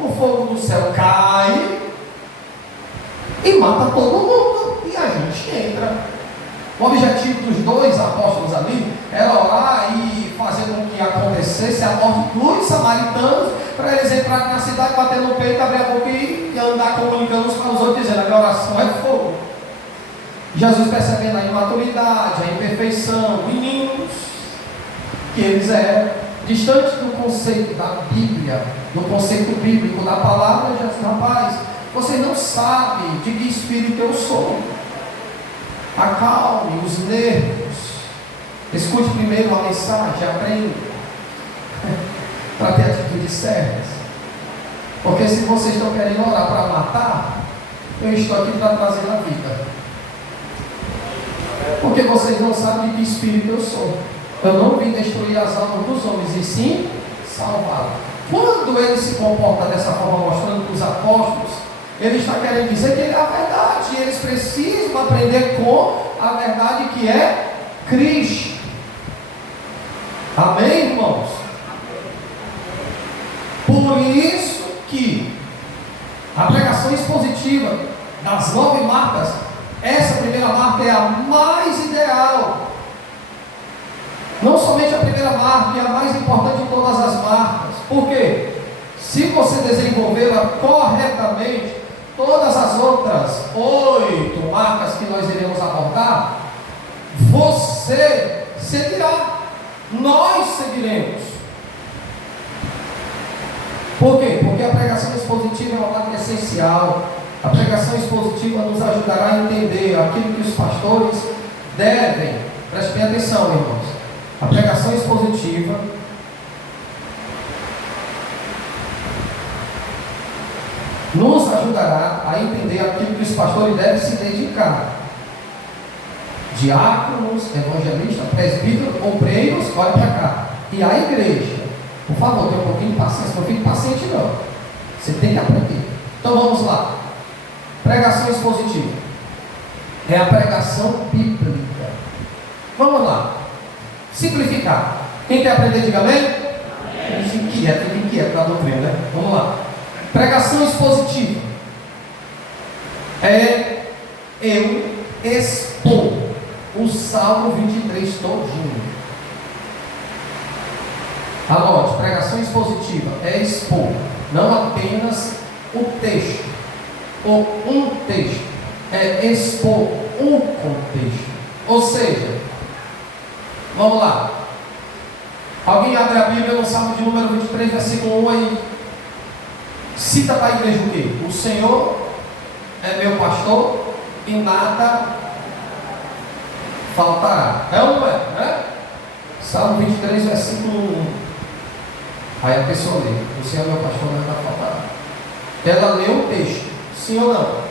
o fogo do céu cai e mata todo mundo, e a gente entra. O objetivo dos dois apóstolos ali era orar e fazer com que acontecesse a morte dos samaritanos, para eles entrarem na cidade, bater no peito, abrir a boca e andar comunicando uns com os outros, dizendo: a minha oração é fogo. Jesus, percebendo a imaturidade, a imperfeição, meninos que eles eram, distante do conceito da Bíblia, do conceito bíblico da palavra, Jesus: rapaz, você não sabe de que espírito eu sou. Acalme os nervos, escute primeiro a mensagem, aprenda para ter atitudes certas. Porque se vocês estão querendo orar para matar, eu estou aqui para trazer a vida. Porque vocês não sabem de que espírito eu sou. Eu não vim destruir as almas dos homens, e sim salvar. Quando ele se comporta dessa forma, mostrando para os apóstolos, ele está querendo dizer que ele é a verdade, e eles precisam aprender com a verdade que é Cristo. Amém, irmãos? Por isso que a pregação expositiva das 9 marcas, essa primeira marca é a mais ideal. Não somente a primeira marca, é a mais importante de todas as marcas. Por quê? Se você desenvolvê-la corretamente, todas as outras 8 marcas que nós iremos abordar, você seguirá, nós seguiremos. Por quê? Porque a pregação expositiva é uma marca essencial. A pregação expositiva nos ajudará a entender aquilo que os pastores devem. Preste bem atenção, irmãos. A pregação expositiva nos ajudará a entender aquilo que os pastores devem se dedicar. Diáconos, evangelistas, presbíteros, obreiros, olha para cá. E a igreja. Por favor, tenha um pouquinho de paciência, não fique paciente não. Você tem que aprender. Então vamos lá. Pregação expositiva. É a pregação bíblica. Vamos lá. Simplificar. Quem quer aprender, diga amém? Amém. Fique inquieto da doutrina, né? Vamos lá. Pregação expositiva é eu expor o Salmo 23 todinho. Anote, pregação expositiva é expor não apenas o texto ou um texto, é expor um contexto. Ou seja, vamos lá. Alguém abre a Bíblia no Salmo de número 23, versículo 1 aí. Cita para a igreja o quê? O Senhor é meu pastor e nada faltará. É ou não é? Né? Salmo 23, versículo 1. Aí a pessoa lê: o Senhor é meu pastor e nada faltará. Ela lê o texto, sim ou não?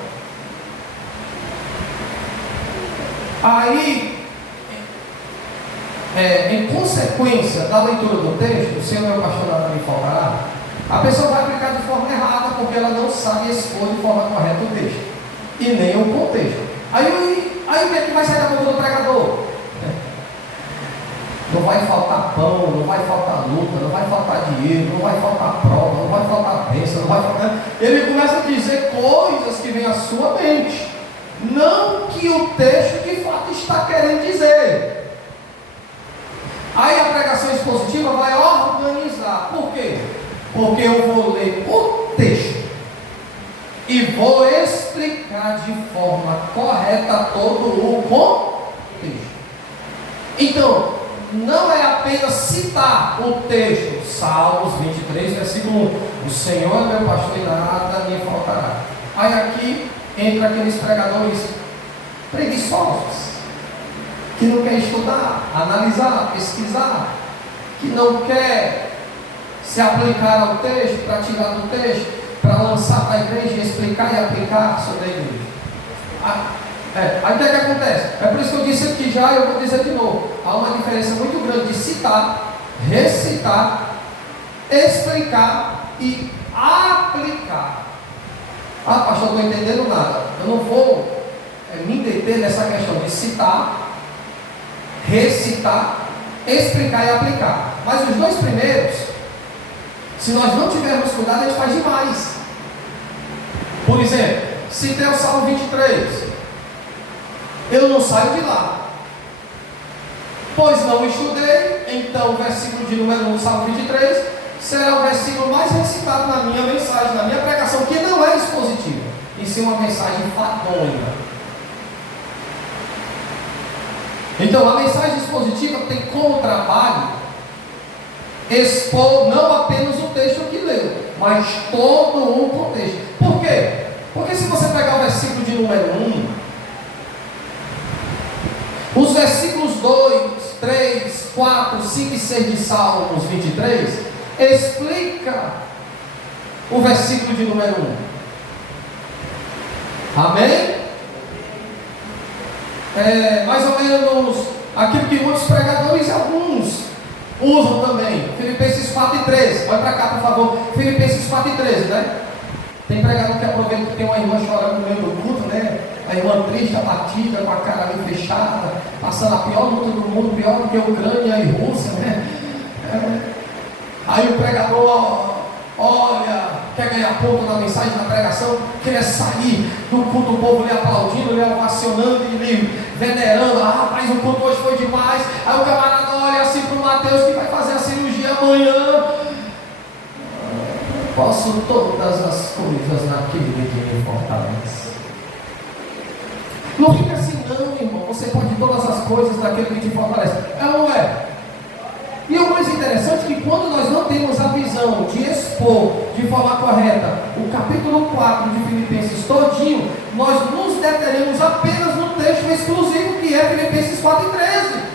Aí, em consequência da leitura do texto, o Senhor é meu pastor e nada me faltará, a pessoa vai aplicar de forma errada, porque ela não sabe expor de forma correta o texto e nem o contexto. Aí o que é que vai sair da boca do pregador? Não vai faltar pão, não vai faltar luta, não vai faltar dinheiro, não vai faltar prova, não vai faltar bênção, não vai faltar... Ele começa a dizer coisas que vêm à sua mente, não que o texto de fato está querendo dizer. Aí a pregação expositiva vai organizar. Por quê? Porque eu vou ler o texto e vou explicar de forma correta todo o contexto. Então, não é apenas citar o texto, Salmos 23, versículo 1: o Senhor é meu pastor e nada me faltará. Aí aqui entra aqueles pregadores preguiçosos, que não quer estudar, analisar, pesquisar, que não quer se aplicar ao texto, para tirar do texto, para lançar para a igreja e explicar e aplicar sobre a igreja. Aí o que é que acontece? É por isso que eu disse aqui já, eu vou dizer de novo. Há uma diferença muito grande de citar, recitar, explicar e aplicar. Ah, pastor, não estou entendendo nada. Eu não vou me deter nessa questão de citar, recitar, explicar e aplicar. Mas os dois primeiros Se nós não tivermos cuidado, a gente faz demais. Por exemplo, se tem o Salmo 23, eu não saio de lá, pois não estudei. Então o versículo de número 1 do Salmo 23 será o versículo mais recitado na minha mensagem, na minha pregação, que não é expositiva, e sim uma mensagem fadonha. Então a mensagem expositiva tem como trabalho expor não apenas o texto que leu, mas todo o contexto. Por quê? Porque se você pegar o versículo de número 1, os versículos 2, 3, 4, 5 e 6 de Salmos 23 explica o versículo de número 1. Amém? Mais ou menos aquilo que muitos pregadores e alguns usam também. Filipenses 4 e 13. Vai para cá, por favor. Filipenses 4 e 13, né? Tem pregador que aproveita que tem uma irmã chorando no meio do culto, né? A irmã triste, abatida, com a cara meio fechada, passando a pior luta do mundo, pior do que Ucrânia e Rússia, né? Aí o pregador, olha, quer ganhar ponto na mensagem, na pregação, quer sair do culto, o povo lhe aplaudindo, lhe ovacionando e lhe venerando. Ah, mas o culto hoje foi demais. Aí o camarada olha assim para o Mateus, que vai fazer a cirurgia amanhã. Posso todas as coisas naquele que me fortalece. Não fica assim não, irmão. Você pode todas as coisas naquele que te fortalece. É ou não é? E o mais interessante é que quando nós não temos a visão de expor de forma correta o capítulo 4 de Filipenses todinho, nós nos deteremos apenas no texto exclusivo que é Filipenses 4 e 13.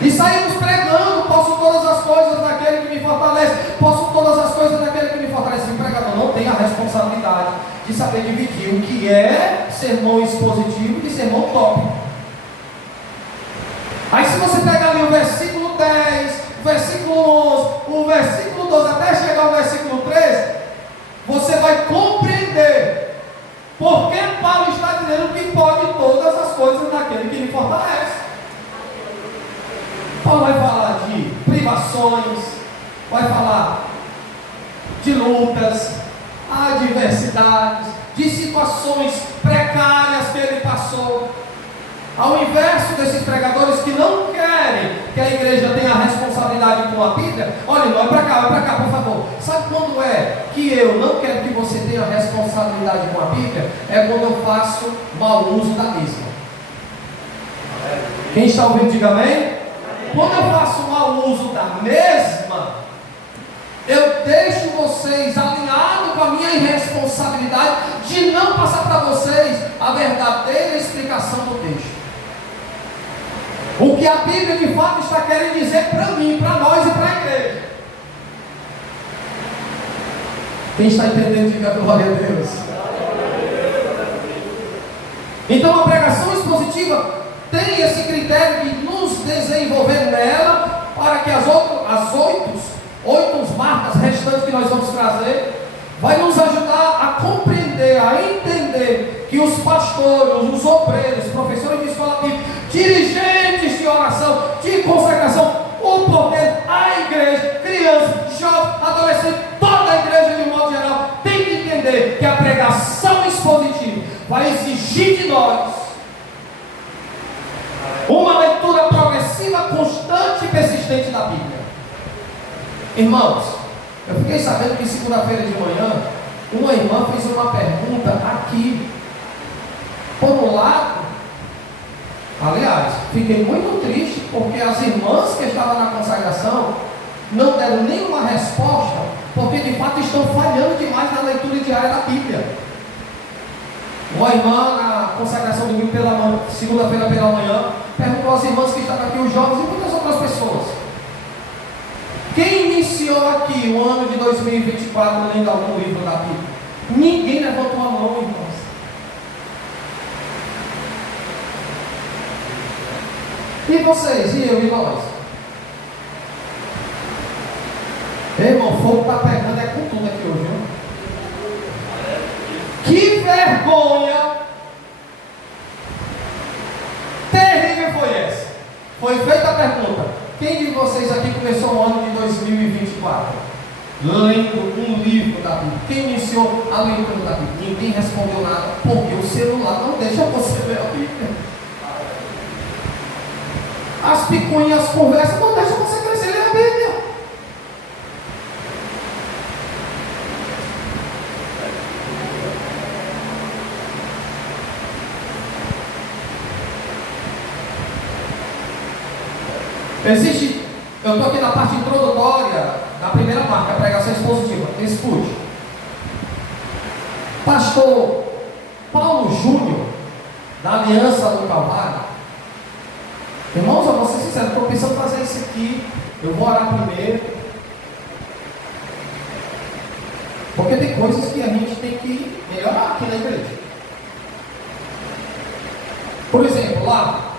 E saímos pregando, posso todas as coisas naquele que me fortalece, posso todas as coisas naquele que me fortalece. O pregador não tem a responsabilidade de saber dividir o que é sermão expositivo de sermão tópico. Aí se você pegar ali o versículo 10, o versículo 11, o versículo 12, até chegar ao versículo 13, você vai compreender porque Paulo está dizendo que pode todas as coisas naquele que lhe fortalece. Paulo vai falar de privações, vai falar de lutas, adversidades, de situações precárias que ele passou. Ao inverso desses pregadores que não querem que a igreja tenha a responsabilidade com a Bíblia, olha, vai para cá, por favor. Sabe quando é que eu não quero que você tenha a responsabilidade com a Bíblia? É quando eu faço mau uso da mesma. Quem está ouvindo, diga amém. Quando eu faço mau uso da mesma, eu deixo vocês alinhados com a minha irresponsabilidade de não passar para vocês a verdadeira explicação do texto. O que a Bíblia de fato está querendo dizer para mim, para nós e para a igreja. Quem está entendendo, diga glória a Deus. Então a pregação expositiva tem esse critério de nos desenvolver nela, para que as oito marcas restantes que nós vamos trazer, vai nos ajudar a compreender, a entender que os pastores, os obreiros, professores de escola bíblica, dirigentes de oração, de consagração, o poder, a igreja, crianças, jovens, adolescentes, toda a igreja de um modo geral, tem que entender que a pregação expositiva vai exigir de nós uma leitura progressiva, constante e persistente da Bíblia. Irmãos, eu fiquei sabendo que segunda-feira de manhã uma irmã fez uma pergunta aqui. Por um lado, aliás, fiquei muito triste porque as irmãs que estavam na consagração não deram nenhuma resposta, porque de fato estão falhando demais na leitura diária da Bíblia. Uma irmã na consagração domingo pela manhã, segunda-feira pela manhã, perguntou às irmãs que estavam aqui, os jovens e muitas outras pessoas: quem iniciou aqui o ano de 2024 lendo algum livro da Bíblia? Ninguém levantou a mão, irmãos. E vocês, e eu, e nós? Irmão, o fogo está pegando, é com tudo aqui hoje, viu? Que vergonha terrível foi essa? Foi feita a pergunta: quem de vocês aqui começou o ano de 2024? lendo um livro da Bíblia. Quem iniciou a leitura da Bíblia? Ninguém respondeu nada, porque o celular não deixa você ler a Bíblia. As picuinhas, as conversas não deixam você crescer e ler a Bíblia. Existe, eu estou aqui na parte introdutória da primeira parte, a pregação expositiva. Escute. Pastor Paulo Júnior, da Aliança do Calvário. Irmãos, eu vou ser sincero, estou pensando em fazer isso aqui. Eu vou orar primeiro. Porque tem coisas que a gente tem que melhorar aqui na igreja. Por exemplo, lá,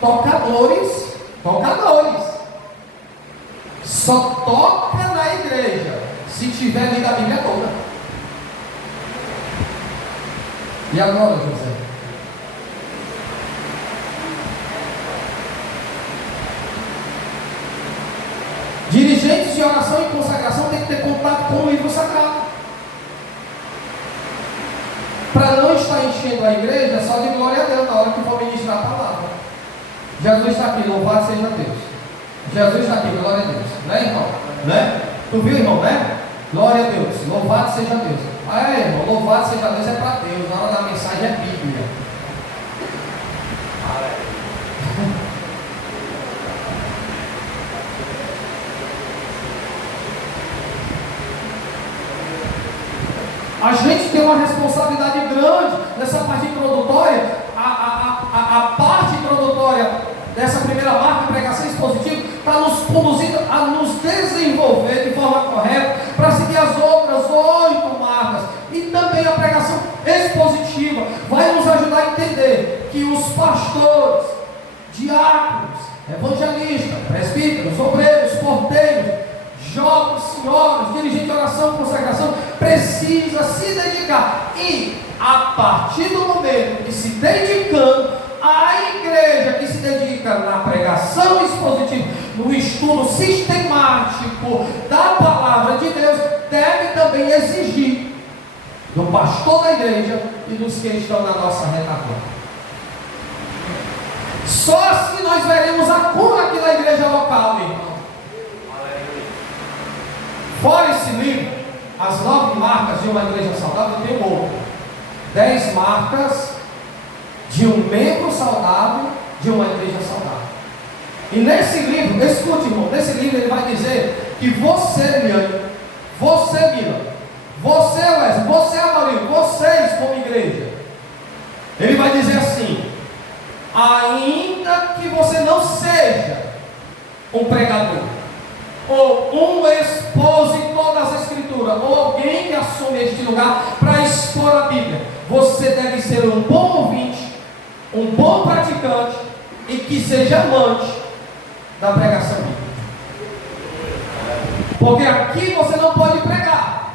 tocadores. Só toca na igreja se tiver lido a Bíblia toda. E agora, José? Dirigentes de oração e consagração têm que ter contato com o livro sagrado. Para não estar enchendo a igreja só de glória a Deus na hora que for ministrar a palavra. Jesus está aqui, louvado seja Deus. Jesus está aqui, glória a Deus. Né, irmão? Né? Tu viu, irmão, né? Glória a Deus, louvado seja Deus. Ah, irmão, louvado seja Deus é para Deus. Na hora da mensagem é Bíblia. A gente tem uma responsabilidade grande nessa parte introdutória. A parte introdutória dessa primeira marca, pregação expositiva, está nos conduzindo a nos desenvolver de forma correta para seguir as outras 8 marcas. E também a pregação expositiva vai nos ajudar a entender que os pastores, diáconos, evangelistas, presbíteros, obreiros, porteiros, jovens, senhoras, dirigentes de oração, consagração, precisa se dedicar. E a partir do momento que se dedicando, a igreja que se dedica na pregação expositiva, no estudo sistemático da palavra de Deus, deve também exigir do pastor da igreja e dos que estão na nossa retaguarda. Só assim nós veremos a cura aqui na igreja local, meu irmão. Fora esse livro, as 9 marcas de uma igreja saudável, tem um outro. 10 marcas de um membro saudável de uma igreja saudável. E nesse livro, escute, irmão, nesse livro ele vai dizer que você, Miriam, você, Miriam, você, Wesley, você, Amarildo, vocês como igreja, ele vai dizer assim: ainda que você não seja um pregador, ou um expositor das Escrituras, ou alguém que assume este lugar para expor a Bíblia, você deve ser um bom ouvinte, um bom praticante e que seja amante da pregação bíblica. Porque aqui você não pode pregar,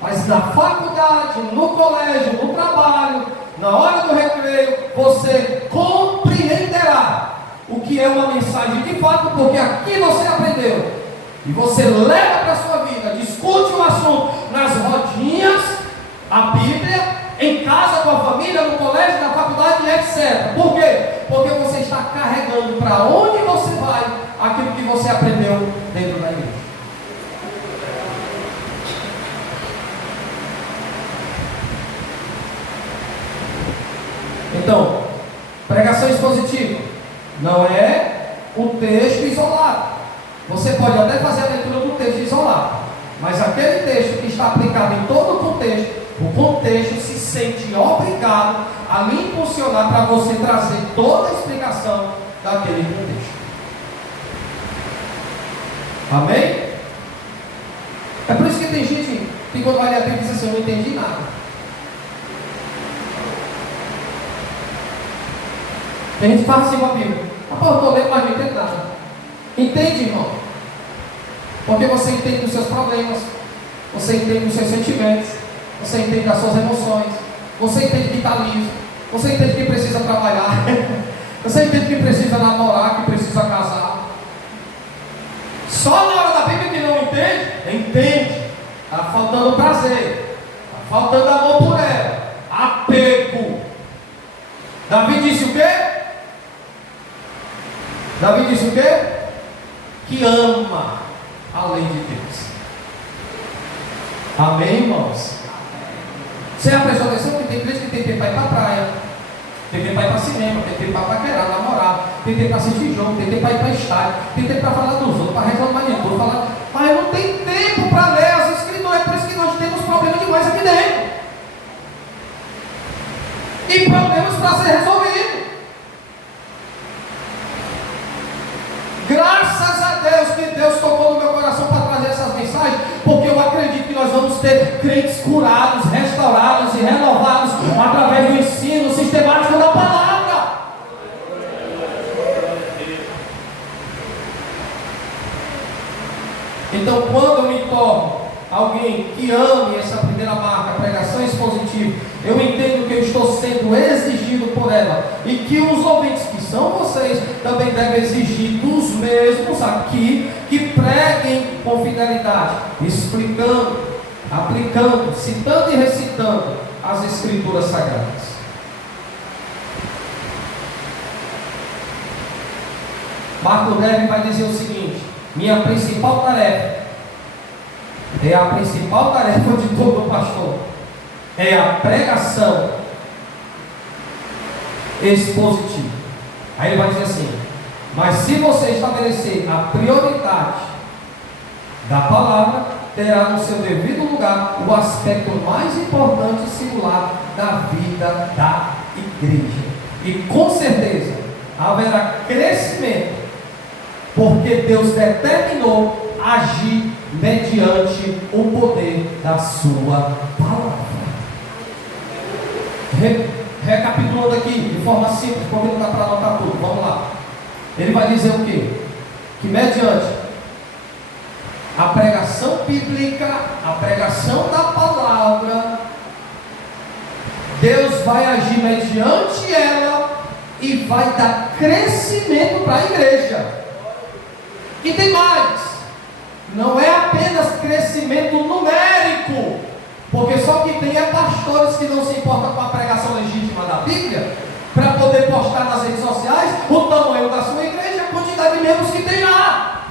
mas na faculdade, no colégio, no trabalho, na hora do recreio, você compreenderá o que é uma mensagem de fato, porque aqui você aprendeu. E você leva para a sua vida, discute o assunto nas rodinhas, a Bíblia, em casa, com a família, no colégio, na faculdade, etc. Por quê? Porque você está carregando para onde você vai aquilo que você aprendeu dentro da igreja. Então, pregação expositiva não é o texto isolado. Você pode até fazer a leitura do texto isolado, mas aquele texto que está aplicado em todo o contexto se sente obrigado a lhe impulsionar para você trazer toda a explicação daquele contexto. Amém? É por isso que tem gente que quando vai ler a Bíblia diz assim: eu não entendi nada. Tem gente que fala assim com a Bíblia: eu estou lendo, mas não entendo nada. Entende, irmão? Porque você entende dos seus problemas, você entende dos seus sentimentos, você entende das suas emoções, você entende que está liso, você entende que precisa trabalhar, você entende que precisa namorar, que precisa casar. Só na hora da Bíblia que não entende? Entende. Está faltando prazer. Está faltando amor por ela. Apego. Davi disse o quê? Davi disse o quê? Que ama a lei de Deus. Amém, irmãos? Você já prestou atenção que tem crente que tem tempo para ir para a praia, tem tempo para ir para cinema, tem tempo para paquerar, namorar, tem tempo para assistir jogo, tem tempo para ir para estádio, tem tempo para falar dos outros, para reclamar de tudo, mas não tem tempo para ler as escrituras. É por isso que nós temos problemas demais aqui dentro. E problemas para ser resolvidos. Graças a Deus que Deus tocou no meu coração para trazer essas mensagens, porque eu acredito que nós vamos ter crentes curados, restaurados e renovados através do ensino sistemático da palavra. Então, quando eu me torno alguém que ame essa primeira marca, pregação expositiva, eu entendo que eu estou sendo exigido por ela, e que os ouvintes, que são vocês, também devem exigir dos mesmos aqui, que preguem com fidelidade, explicando, aplicando, citando e recitando as escrituras sagradas. Marco Neve vai dizer o seguinte: minha principal tarefa, é a principal tarefa de todo pastor, é a pregação expositiva. Aí ele vai dizer assim: mas se você estabelecer a prioridade da palavra, terá no seu devido lugar o aspecto mais importante e singular da vida da igreja. E com certeza haverá crescimento, porque Deus determinou agir mediante o poder da sua palavra. Recapitulando aqui de forma simples, porque não dá para anotar tudo, vamos lá. Ele vai dizer o quê? Que mediante a pregação bíblica, a pregação da palavra, Deus vai agir mediante ela e vai dar crescimento para a igreja. E tem mais, não é apenas crescimento numérico, porque só que tem pastores que não se importam com a pregação legítima da Bíblia, para poder postar nas redes sociais o tamanho da sua igreja, a quantidade de membros que tem lá,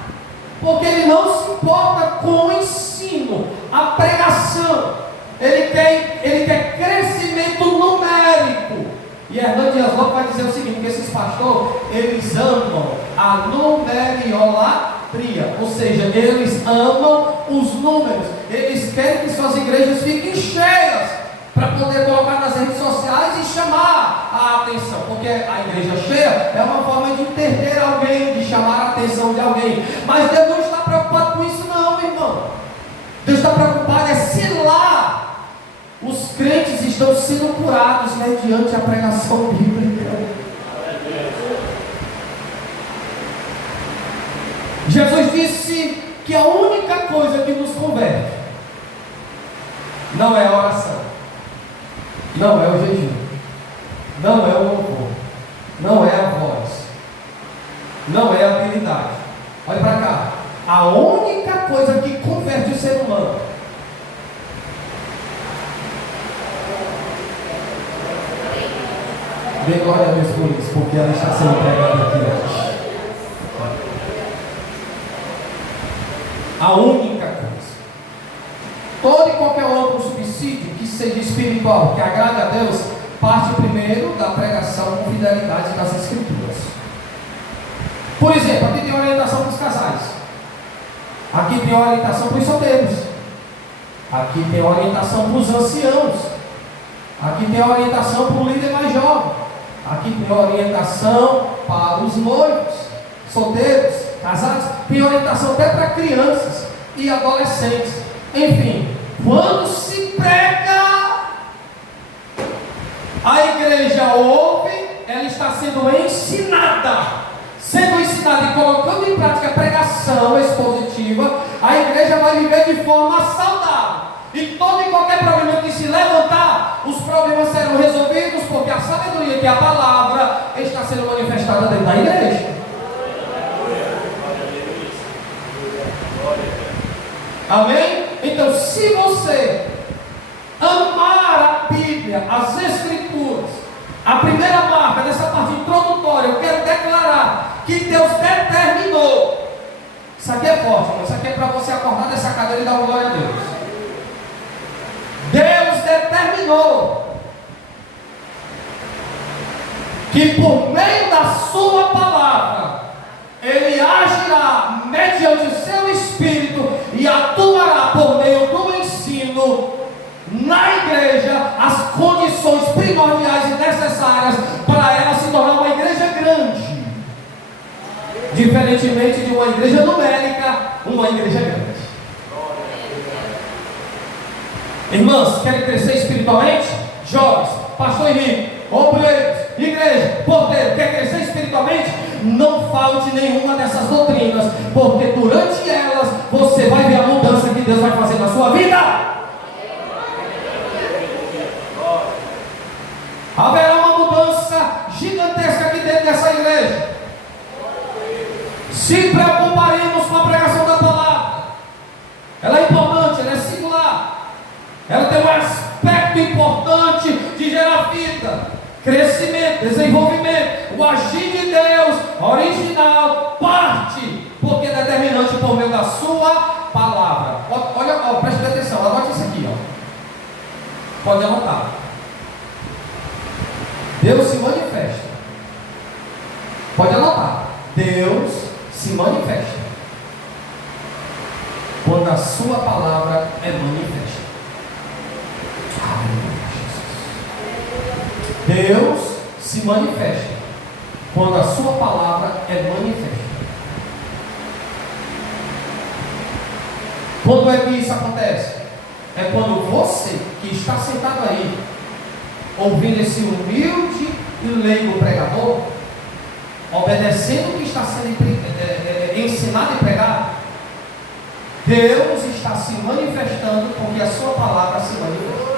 porque ele não se importa com o ensino, a pregação, ele quer crescimento numérico. E Hernando Dias Lopes vai dizer o seguinte: que esses pastores, eles amam a numeriolatria, ou seja, eles amam os números, eles querem que suas igrejas fiquem cheias, para poder colocar nas redes sociais e chamar a atenção, porque a igreja cheia é uma forma de interter alguém, de chamar a atenção de alguém. Mas Deus não está preocupado com isso não, meu irmão. Deus está preocupado é se lá os crentes estão sendo curados mediante a pregação bíblica. Jesus disse que a única coisa que nos converte não é a oração, não é o jejum, não é o louvor, não é a voz, não é a habilidade. Olha para cá. A única coisa que converte o ser humano dê glória a Deus por isso, porque ela está sendo pregada aqui hoje. A única coisa. Todo e qualquer outro subsídio que seja espiritual, que agrade a Deus, parte primeiro da pregação com fidelidade das Escrituras. Por exemplo, aqui tem orientação para os casais, aqui tem orientação para os solteiros, aqui tem orientação para os anciãos, aqui tem orientação para o líder mais jovem, aqui tem orientação para os noivos, solteiros, casados, tem orientação até para crianças e adolescentes. Enfim, quando se prega, a igreja ouve, ela está sendo ensinada e colocando em prática a pregação expositiva, a igreja vai viver de forma saudável. E todo e qualquer problema que se levantar, os problemas serão resolvidos, porque a sabedoria, que é a palavra, está sendo manifestada dentro da igreja. Amém? Então, se você amar a Bíblia, as Escrituras, a primeira marca dessa parte introdutória, eu quero declarar que Deus determinou. Isso aqui é forte, irmão. Isso aqui é para você acordar dessa cadeira e dar uma glória a Deus. Deus determinou que por meio da sua palavra Ele agirá mediante seu Espírito e atuará por meio do ensino na igreja as condições primordiais e necessárias para ela se tornar uma igreja grande, diferentemente de uma igreja numérica, uma igreja grande. Irmãos, querem crescer espiritualmente? Jovens, pastor Henrique, obreiros, igreja, porteiro, quer crescer espiritualmente? Não falte nenhuma dessas doutrinas, porque durante elas você vai ver a mudança que Deus vai fazer na sua vida. Haverá uma mudança gigantesca aqui dentro dessa igreja. Se preocuparemos com a pregação da palavra. Ela é importante, ela é singular. Ela tem um aspecto importante de gerar vida, crescimento, desenvolvimento. O agir de Deus original parte, porque é determinante por meio da sua palavra. Olha, preste atenção, anote isso aqui, pode anotar. Deus se manifesta. Pode anotar. Deus se manifesta quando a sua palavra é manifesta. Deus se manifesta quando a sua palavra é manifesta. Quando é que isso acontece? É quando você que está sentado aí, ouvindo esse humilde e leigo pregador, obedecendo o que está sendo ensinado e pregado, Deus está se manifestando porque a sua palavra se manifesta.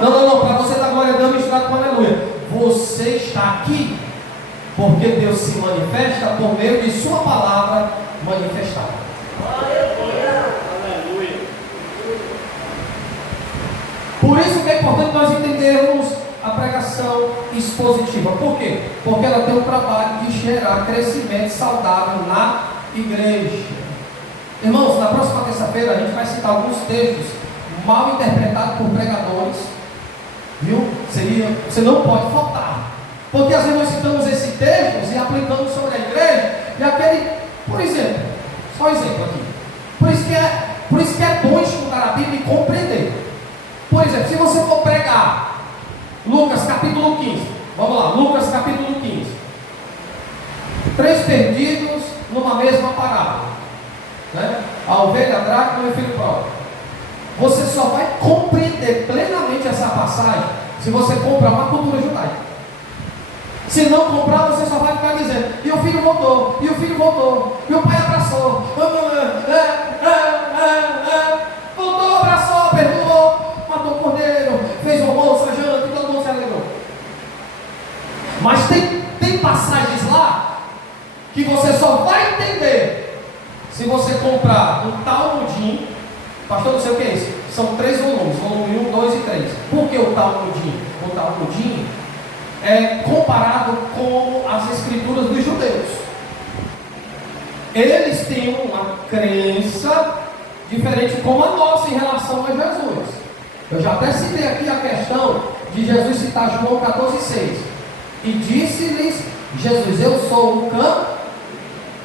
Não, para você dar glória a Deus misturado com aleluia. Você está aqui porque Deus se manifesta por meio de sua palavra manifestada. Por isso que é importante nós entendermos a pregação expositiva. Por quê? Porque ela tem o trabalho de gerar crescimento saudável na igreja. Irmãos, na próxima terça-feira a gente vai citar alguns textos mal interpretados por pregadores, viu? Você não pode faltar, porque às vezes nós citamos esses textos e aplicamos sobre a igreja, e aquele, por exemplo, só um exemplo aqui, por isso que é bom estudar a Bíblia e compreender. Por exemplo, se você for pregar Lucas capítulo 15, vamos lá, Lucas capítulo 15, 3 perdidos numa mesma parábola, né? A ovelha, a dracma e o filho próprio. Você só vai compreender plenamente essa passagem se você comprar uma cultura judaica. Se não comprar, você só vai ficar dizendo: e o filho voltou, e o filho voltou, e o pai abraçou, voltou, abraçou, perdoou, matou o cordeiro, fez o almoço, a janta, e todo mundo se alegrou. Mas tem passagens lá que você só vai entender se você comprar um Talmudim. Pastor, não sei o que é isso. São 3 volumes, volume 1, 2 e 3. Por que o Talmudim? O Talmudim é comparado com as escrituras dos judeus. Eles têm uma crença diferente como a nossa em relação a Jesus. Eu já até citei aqui a questão de Jesus citar João 14,6. E disse-lhes Jesus: eu sou o caminho.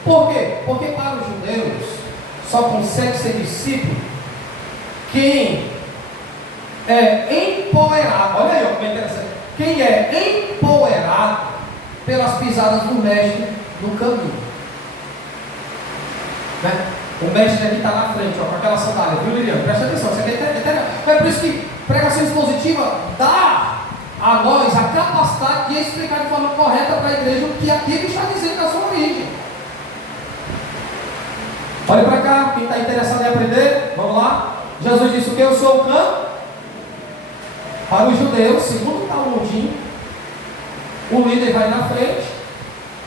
Por quê? Porque para os judeus só consegue ser discípulo quem é empoderado. Olha aí, como é interessante. Quem é empoderado pelas pisadas do mestre no caminho, né? O mestre aqui está na frente, com aquela sandália, viu, Lilian? Presta atenção, você quer entender? É por isso que pregação expositiva dá a nós a capacidade de explicar de forma correta para a igreja o que aquilo está dizendo na sua origem. Olha para cá, quem está interessado em aprender, vamos lá. Jesus disse o que? Eu sou o caminho. Para os judeus, segundo o Talmudim, o líder vai na frente,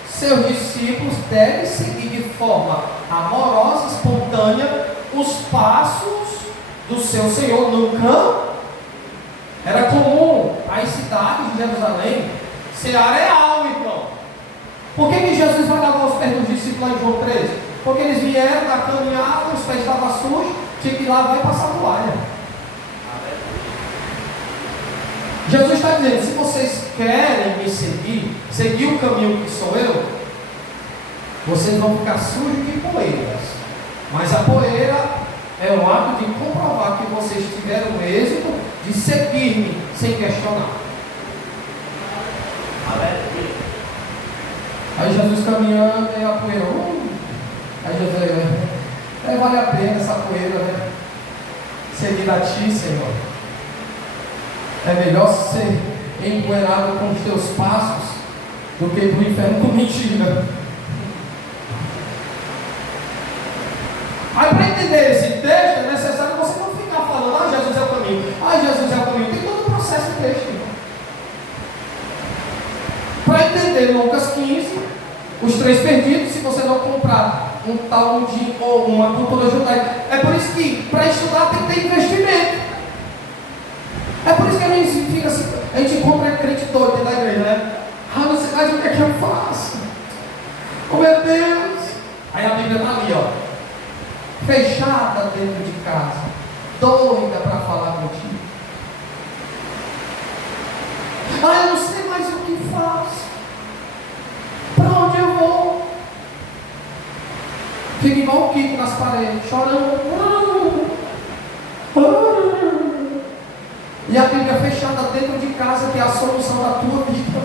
seus discípulos devem seguir de forma amorosa, espontânea, os passos do seu Senhor no campo. Era comum as cidades de Jerusalém ser areal, então. Por que Jesus vai lavar os pés dos discípulos lá em João 13? Porque eles vieram da caminhada, os pés estavam sujos, tinha que ir lavar e passar toalha. Jesus está dizendo, se vocês querem me seguir o caminho que sou eu, vocês vão ficar sujos de poeiras. Mas a poeira é um ato de comprovar que vocês tiveram o êxito de seguir-me sem questionar. Aí Jesus caminhando e a poeira. Aí Jesus vale a pena essa poeira, né? Seguir a ti, Senhor. É melhor ser empoeirado com os teus passos do que ir para o inferno com mentira. Aí para entender esse texto é necessário você não ficar falando, Jesus é o caminho, Jesus é o caminho. Tem todo o processo do texto. Para entender Lucas 15, os 3 perdidos, se você não comprar um Talmud ou uma cultura judaica, é por isso que para estudar tem que ter investimento. É por isso que a gente fica assim, a gente encontra crente doido dentro da igreja, né? Não sei mais o que é que eu faço. Oh meu Deus! Aí a Bíblia está ali, ó. Fechada dentro de casa, doida para falar contigo. Eu não sei mais o que faço. Para onde eu vou? Fica igual o Kiko nas paredes, chorando. E a Bíblia fechada dentro de casa, que é a solução da tua vida.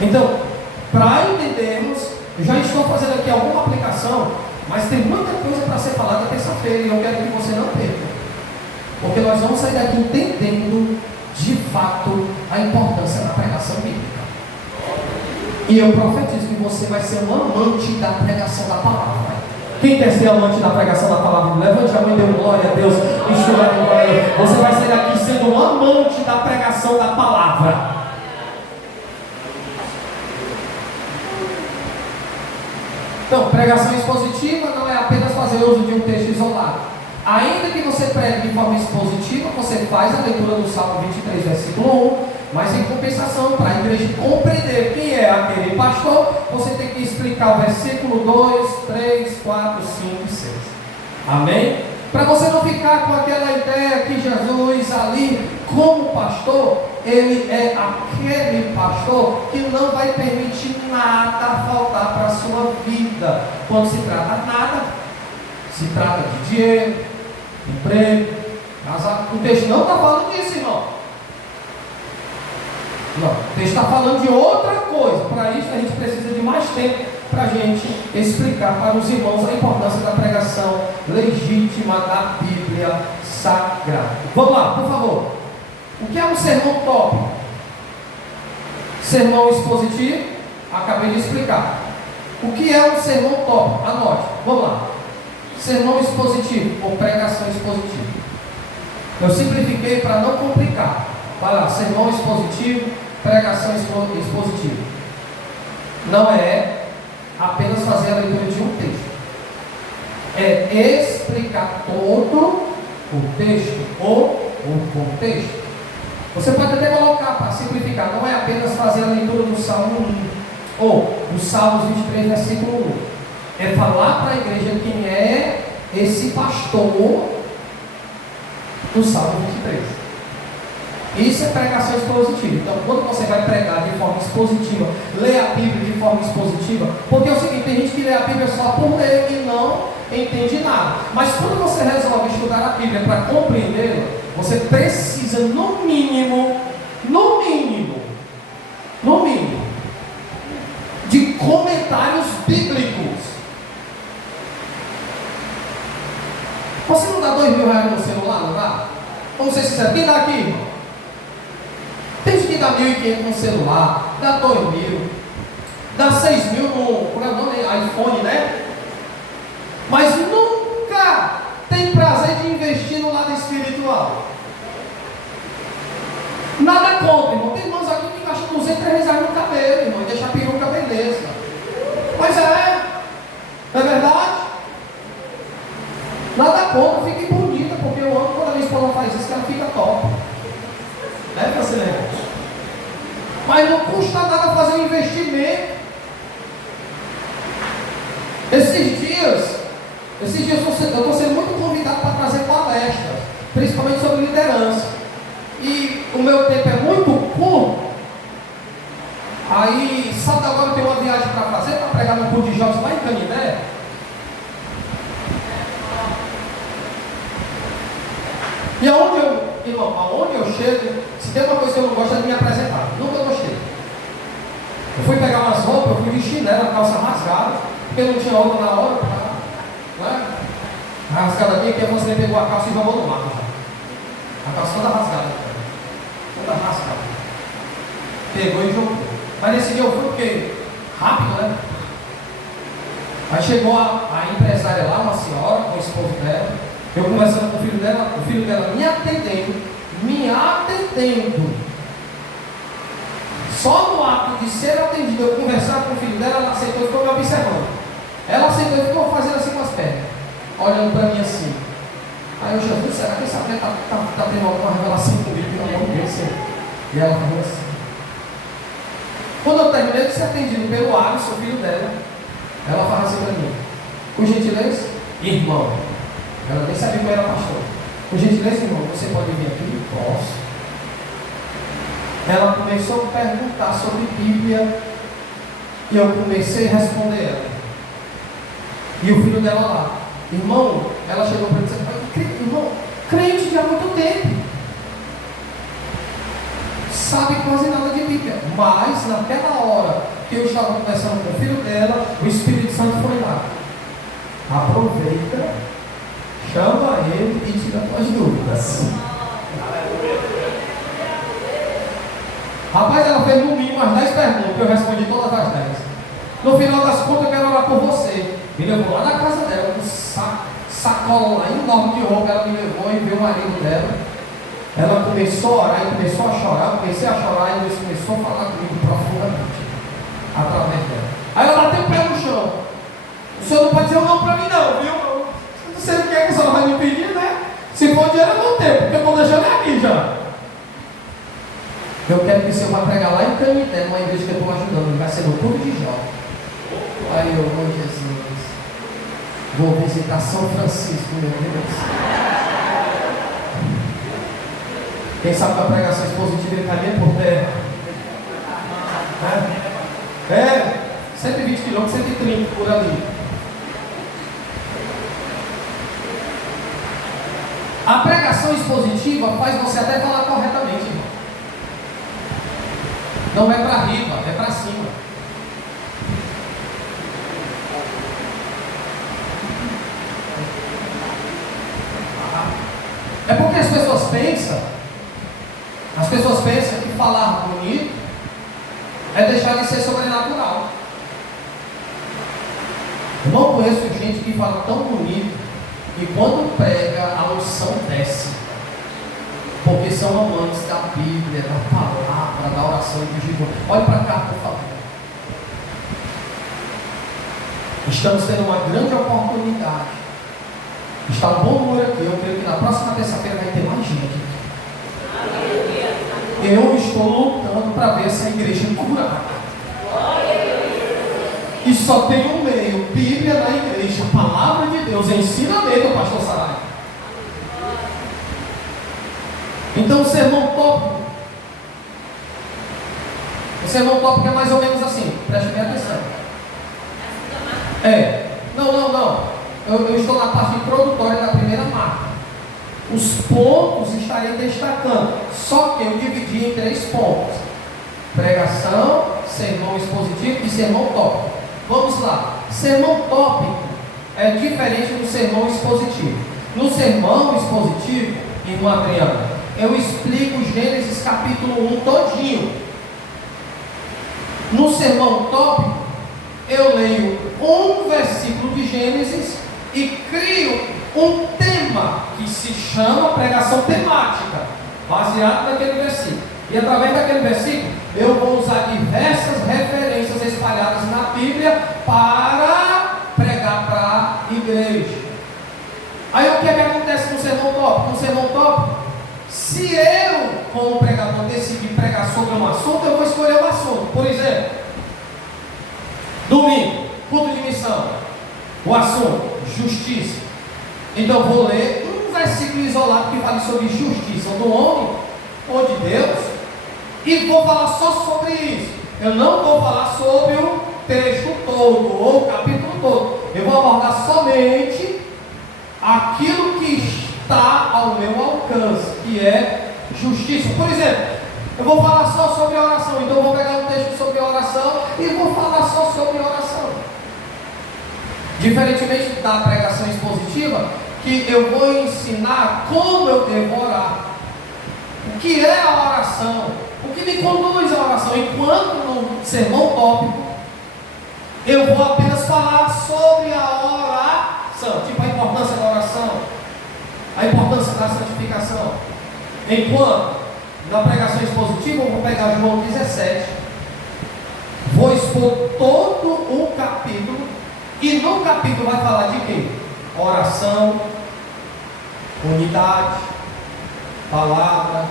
Então, para entendermos, eu já estou fazendo aqui alguma aplicação, mas tem muita coisa para ser falada terça-feira e eu quero que você não perca. Porque nós vamos sair daqui entendendo de fato a importância da pregação bíblica. E eu profetizo que você vai ser um amante da pregação da palavra. Quem quer ser amante da pregação da palavra? Levante a mão e dê glória a Deus. Você vai sair daqui sendo um amante da pregação da palavra. Então, pregação expositiva não é apenas fazer uso de um texto isolado. Ainda que você pregue de forma expositiva, você faz a leitura do Salmo 23, versículo 1, mas em compensação, para a igreja compreender quem é aquele pastor, você tem que explicar o versículo 2, 3, 4, 5 e 6. Amém? Para você não ficar com aquela ideia que Jesus ali, como pastor, ele é aquele pastor que não vai permitir nada faltar para a sua vida. Quando se trata de nada, se trata de dinheiro, emprego, casar. O texto não está falando disso, irmão. Não, o texto está falando de outra coisa. Para isso a gente precisa de mais tempo para a gente explicar para os irmãos a importância da pregação legítima da Bíblia Sagrada. Vamos lá, por favor. O que é um sermão top? Sermão expositivo, acabei de explicar. O que é um sermão top? Anote, vamos lá. Sermão expositivo ou pregação expositiva. Eu simplifiquei para não complicar. Vai lá, sermão expositivo, pregação expositiva. Não é apenas fazer a leitura de um texto. É explicar todo o texto ou o contexto. Você pode até colocar para simplificar, não é apenas fazer a leitura do Salmo 1 ou do Salmos 23, versículo 1. É falar para a igreja quem é esse pastor do Salmo 23. Isso é pregação expositiva. Então, quando você vai pregar de forma expositiva, lê a Bíblia de forma expositiva, porque é o seguinte, tem gente que lê a Bíblia só por ler e não entende nada. Mas quando você resolve estudar a Bíblia para compreendê-la, você precisa, no mínimo, de comentários bíblicos. Você não dá R$2.000 no celular, não dá? Vamos ser sinceros, quem dá aqui, irmão? Tem gente que dá 1.500 no celular, dá 2.000, dá 6.000 no iPhone, né? Mas nunca tem prazer de investir no lado espiritual. Nada contra, irmão. Tem irmãos aqui que gastam R$200 no cabelo, irmão, e deixa Aí não custa nada fazer um investimento. Esses dias eu estou sendo muito convidado para trazer palestras, principalmente sobre liderança. E o meu tempo é muito curto. Aí, sábado agora eu tenho uma viagem para fazer, para pregar no curso de jovens lá em Canindé. E aonde eu chego, se tem uma coisa que eu não gosto é de me apresentar. Nunca gostei. Eu fui pegar umas roupas, eu fui de chinelo, calça rasgada, porque não tinha outra na hora. Não é? A rasgada minha, que você pegou a calça e jogou no mato já. A calça toda rasgada. Toda rasgada. Pegou e jogou. Mas nesse dia eu fui porque rápido, né? Aí chegou a empresária lá, uma senhora, com o esposo dela. Eu conversando com o filho dela me atendendo. Só no ato de ser atendido, eu conversar com o filho dela, ela aceitou e ficou me observando. Ela aceitou e ficou fazendo assim com as pernas, olhando para mim assim. Aí eu já disse, será que essa mulher está tendo alguma revelação comigo, pelo amor de Deus, Senhor? E ela falou assim. Quando eu terminei de ser atendido pelo Alisson, o filho dela, ela falou assim para mim, por gentileza, irmão, ela nem sabia que eu era pastor. Por gentileza, irmão, você pode vir aqui? Posso. Ela começou a perguntar sobre Bíblia e eu comecei a responder ela. E o filho dela lá, irmão, ela chegou para mim e disse, irmão, crente de há muito tempo, sabe quase nada de Bíblia, mas naquela hora que eu estava conversando com o filho dela, o Espírito Santo foi lá. Aproveita, chama ele e tira tuas dúvidas. Rapaz, ela fez no mínimo umas 10 perguntas, eu respondi todas as 10. No final das contas, eu quero orar por você. Me levou lá na casa dela, um sacola enorme de roupa, ela me levou e viu o marido dela. Ela começou a orar e começou a chorar, comecei a chorar e Deus começou a falar comigo profundamente, através dela. Aí ela bateu o pé no chão. O senhor não pode dizer um não para mim não, viu? Eu não sei o que é que a senhora vai me pedir, né? Se for dinheiro eu não tenho, porque eu estou deixando aqui já. Eu quero que o senhor vá pregar lá em Canindé, numa igreja que eu estou ajudando, vai ser no Clube de Jovens. Aí eu, Jesus, vou visitar São Francisco, meu Deus. Quem sabe que a pregação expositiva ele caminha por terra. 120 km, 130 por ali. A pregação expositiva faz você até falar corretamente, irmão. Não é para riba, é para cima. É porque as pessoas pensam que falar bonito é deixar de ser sobrenatural. Eu não conheço gente que fala tão bonito e quando prega a unção desce, porque são amantes da Bíblia, da palavra, da oração de jejum. Olhe para cá, por favor. Estamos tendo uma grande oportunidade. Está um bom número aqui. Eu creio que na próxima terça-feira vai ter mais gente. Eu estou lutando para ver essa igreja curada. E só tem um meio: Bíblia na igreja, palavra de Deus, ensinamento, pastor Sarai. Então o sermão tópico é mais ou menos assim, preste bem atenção. Não. Eu estou na parte introdutória da primeira marca. Os pontos estarei destacando, só que eu dividi em 3 pontos: pregação, sermão expositivo e sermão tópico. Vamos lá. Sermão tópico é diferente do sermão expositivo. No sermão expositivo, irmã Adriana, eu explico Gênesis capítulo 1 todinho. No sermão tópico, eu leio um versículo de Gênesis e crio um tema que se chama pregação temática, baseado naquele versículo. E através daquele versículo, eu vou usar diversas referências espalhadas na Bíblia para pregar para a igreja. Aí o que é que acontece no sermão tópico? No sermão tópico, Se eu, como pregador, decidir pregar sobre um assunto, eu vou escolher um assunto. Por exemplo, domingo, culto de missão. O assunto, justiça. Então eu vou ler um versículo isolado que fale sobre justiça do homem ou de Deus, e vou falar só sobre isso. Eu não vou falar sobre o texto todo ou o capítulo todo. Eu vou abordar somente aquilo que está ao meu alcance, que é justiça. Por exemplo, eu vou falar só sobre oração, então eu vou pegar um texto sobre oração e vou falar só sobre oração. Diferentemente da pregação expositiva, que eu vou ensinar como eu devo orar, o que é a oração, o que me conduz à oração, enquanto no sermão tópico eu vou apenas falar sobre a oração, tipo a importância da oração, a importância da santificação. Enquanto na pregação expositiva eu vou pegar João 17, vou expor todo o capítulo, e no capítulo vai falar de quê? Oração, unidade, palavra,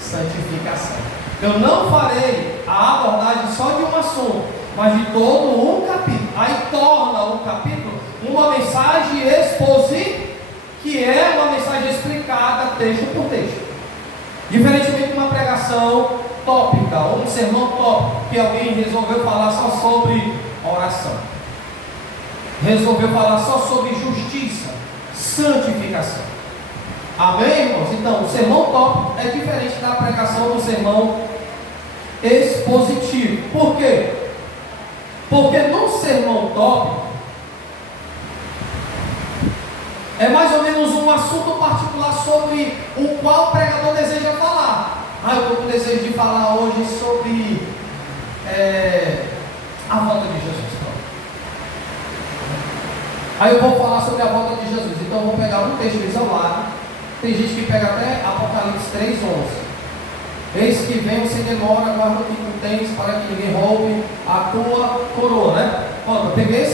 santificação. Eu não farei a abordagem só de um assunto, mas de todo um capítulo. Aí torna o capítulo uma mensagem expositiva, que é uma mensagem explicada texto por texto. Diferentemente de uma pregação tópica ou um sermão tópico, que alguém resolveu falar só sobre oração, resolveu falar só sobre justiça, santificação. Amém, irmãos? Então, o sermão tópico é diferente da pregação do sermão expositivo. Por quê? Porque no sermão tópico é mais ou menos um assunto particular sobre o qual o pregador deseja falar. Eu estou com desejo de falar hoje sobre a volta de Jesus. Aí eu vou falar sobre a volta de Jesus. Então eu vou pegar um texto isolado. Tem gente que pega até Apocalipse 3:11. Eis que venho sem demora, guarda o que tu tens, para que ninguém roube a tua coroa, né? Eu peguei esse